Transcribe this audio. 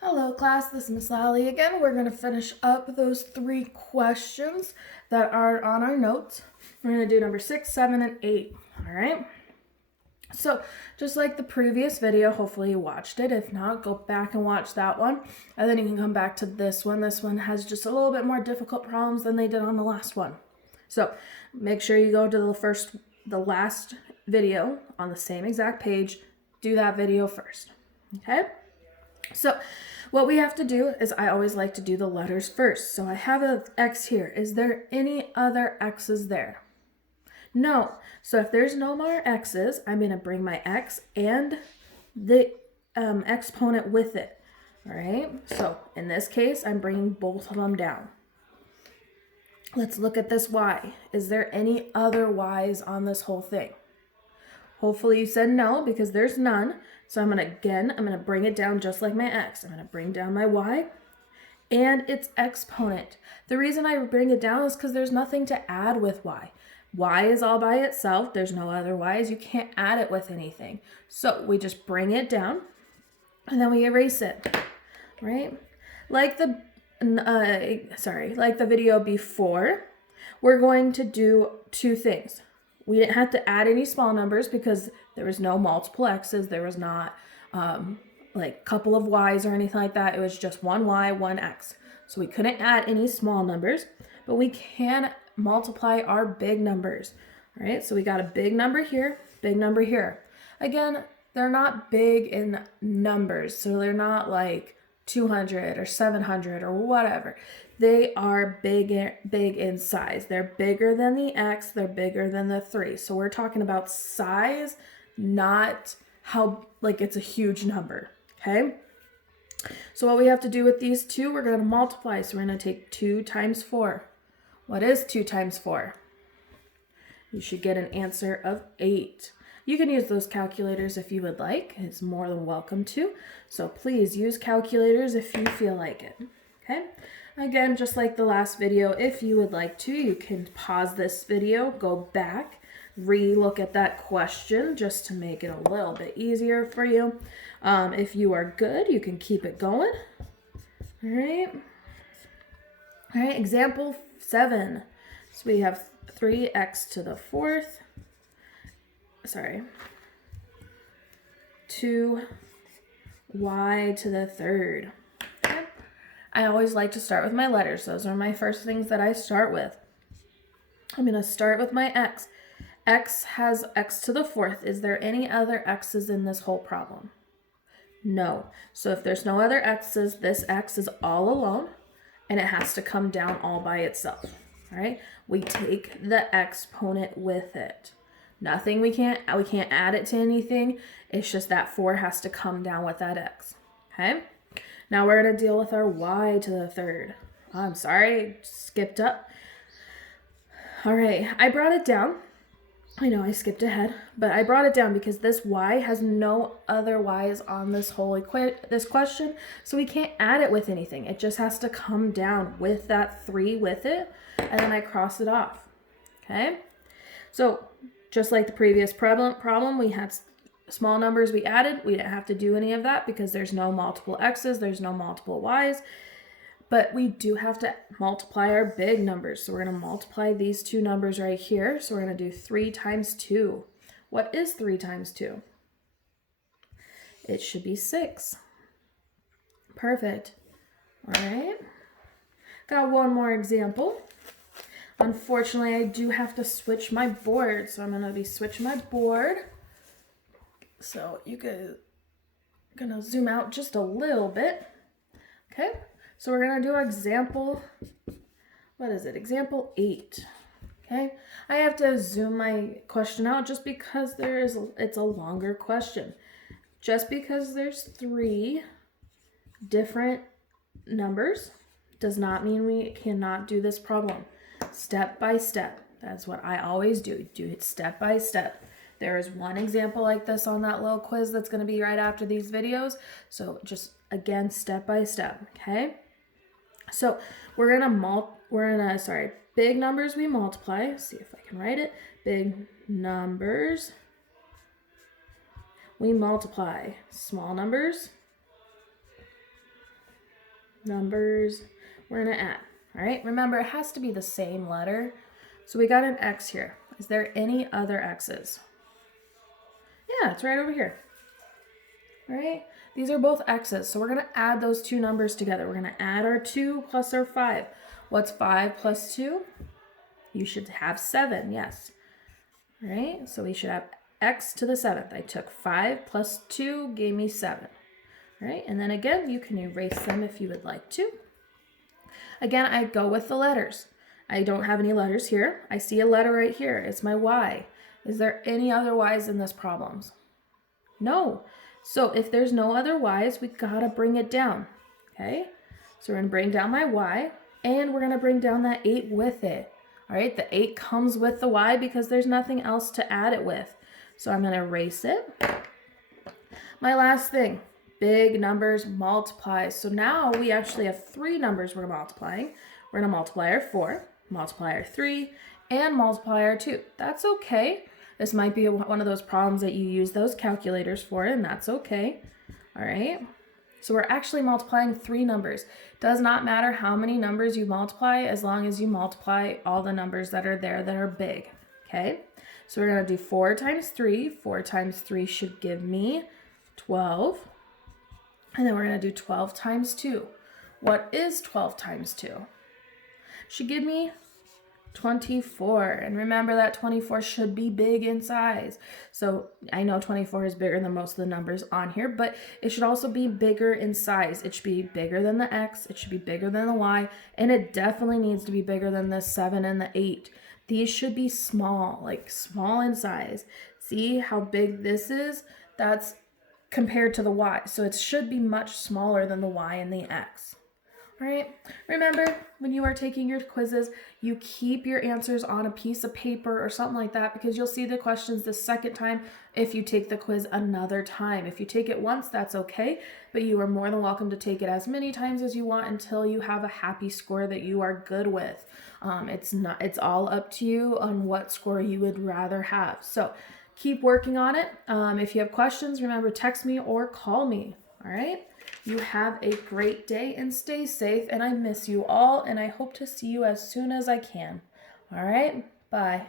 Hello class, this is Miss Lalley again. We're going to finish up those 3 questions that are on our notes. We're going to do number 6, 7, and 8. All right. So just like the previous video, hopefully you watched it. If not, go back and watch that one. And then you can come back to this one. This one has just a little bit more difficult problems than they did on the last one. So make sure you go to the last video on the same exact page. Do that video first. Okay. So what we have to do is I always like to do the letters first. So I have an X here. Is there any other X's there? No. So if there's no more X's, I'm going to bring my X and the exponent with it. All right. So in this case, I'm bringing both of them down. Let's look at this Y. Is there any other Y's on this whole thing? Hopefully you said no because there's none. So I'm going to bring it down just like my X. I'm going to bring down my Y and its exponent. The reason I bring it down is because there's nothing to add with Y. Y is all by itself. There's no other Y's. You can't add it with anything. So we just bring it down and then we erase it, right? Like the video before, we're going to do 2 things. We didn't have to add any small numbers because there was no multiple X's. There was not like a couple of Y's or anything like that. It was just one Y, one X. So we couldn't add any small numbers, but we can multiply our big numbers. All right, so we got a big number here, big number here. Again, they're not big in numbers, so they're not like 200 or 700 or whatever. They are big in size. They're bigger than the X. They're bigger than the 3. So we're talking about size, not how like it's a huge number. Okay. So what we have to do with these 2, we're going to multiply. So we're going to take 2 times 4. What is 2 times 4? You should get an answer of 8. You can use those calculators if you would like. It's more than welcome to. So please use calculators if you feel like it. Okay. Again, just like the last video, if you would like to, you can pause this video, go back, re-look at that question just to make it a little bit easier for you. If you are good, you can keep it going. All right. All right, example 7. So we have 3x to the 4th. 2y to the 3rd. Okay. I always like to start with my letters. Those are my first things that I start with. I'm going to start with my x. X has x to the 4th. Is there any other x's in this whole problem? No. So if there's no other x's, this x is all alone and it has to come down all by itself. All right. We take the exponent with it. Nothing, we can't add it to anything. It's just that 4 has to come down with that x. Okay. Now we're going to deal with our y to the 3rd. Oh, I'm sorry, skipped up. All right, I brought it down. I know I skipped ahead, but I brought it down because this y has no other y's on this whole this question, so we can't add it with anything. It just has to come down with that 3 with it, and then I cross it off. Okay, so just like the previous problem, we had small numbers we added. We didn't have to do any of that because there's no multiple x's, there's no multiple y's. But we do have to multiply our big numbers. So we're going to multiply these 2 numbers right here. So we're going to do 3 times 2. What is 3 times 2? It should be 6. Perfect. All right. Got one more example. Unfortunately, I do have to switch my board. So I'm going to be switching my board. So you guys are going to zoom out just a little bit. Okay. So we're going to do example, what is it? Example 8. Okay. I have to zoom my question out just because it's a longer question. Just because there's 3 different numbers does not mean we cannot do this problem. Step by step. That's what I always do. Do it step by step. There is one example like this on that little quiz that's going to be right after these videos. So just again, step by step. Okay. So we're gonna big numbers we multiply. Let's see if I can write it. Big numbers we multiply. Small numbers numbers we're going to add. All right, remember it has to be the same letter. So we got an X here. Is there any other X's? Yeah, it's right over here. All right, these are both X's. So we're going to add those two numbers together. We're going to add our 2 plus our 5. What's 5 plus 2? You should have 7, yes. All right, so we should have X to the 7th. I took 5 plus 2 gave me 7. All right, and then again, you can erase them if you would like to. Again, I go with the letters. I don't have any letters here. I see a letter right here. It's my Y. Is there any other Y's in this problem? No. So if there's no other Y's, we gotta bring it down, okay? So we're gonna bring down my Y, and we're gonna bring down that 8 with it. All right, the 8 comes with the Y because there's nothing else to add it with. So I'm gonna erase it. My last thing, big numbers multiply. So now we actually have 3 numbers we're multiplying. We're gonna multiply our 4, multiply our 3, and multiply our 2. That's okay. This might be one of those problems that you use those calculators for, and that's okay. All right. So we're actually multiplying 3 numbers. Does not matter how many numbers you multiply as long as you multiply all the numbers that are there that are big. Okay. So we're going to do 4 times 3. 4 times 3 should give me 12. And then we're going to do 12 times 2. What is 12 times 2? Should give me 24. And remember that 24 should be big in size. So I know 24 is bigger than most of the numbers on here, but it should also be bigger in size. It should be bigger than the X, it should be bigger than the Y, and it definitely needs to be bigger than the 7 and the 8. These should be small, like small in size. See how big this is? That's compared to the Y. So it should be much smaller than the Y and the X. All right, remember when you are taking your quizzes, you keep your answers on a piece of paper or something like that because you'll see the questions the second time if you take the quiz another time. If you take it once, that's okay, but you are more than welcome to take it as many times as you want until you have a happy score that you are good with. It's all up to you on what score you would rather have. So keep working on it. If you have questions, remember text me or call me. All right. You have a great day and stay safe, and I miss you all, and I hope to see you as soon as I can. All right, bye.